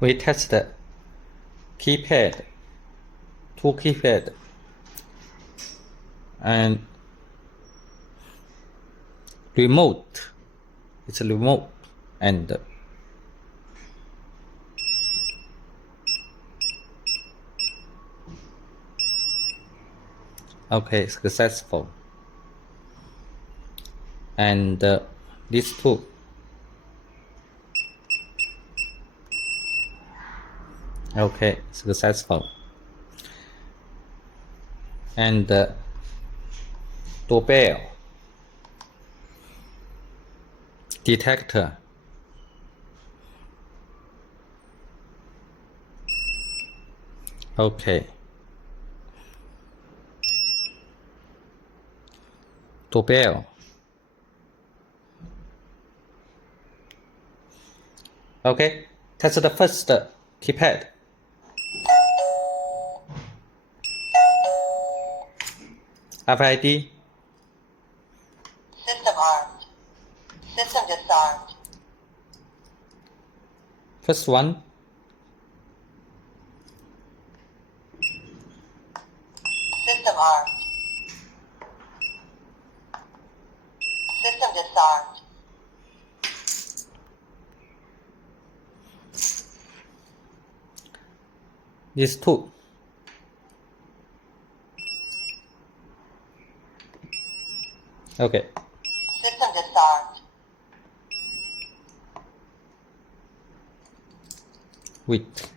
We test keypad, two keypad, and remote. It's a remote and okay, successful. And these two. Okay, successful. And doorbell detector. Okay. Doorbell. Okay, test the first keypad. RFID. System armed. System disarmed. First one. System armed. System disarmed. These two. Okay. System disarmed. Wait.